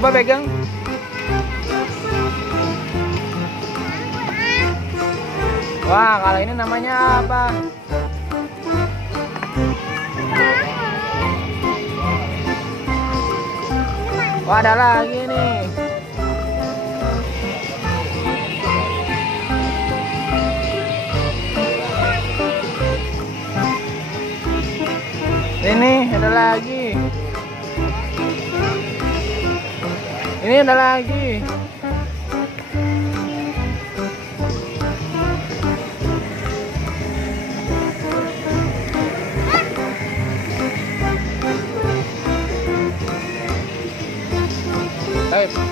Coba pegang. Wah, kalau ini namanya apa? Wah, ada lagi nih. Ini ada lagi. Ini ada lagi. Ayo.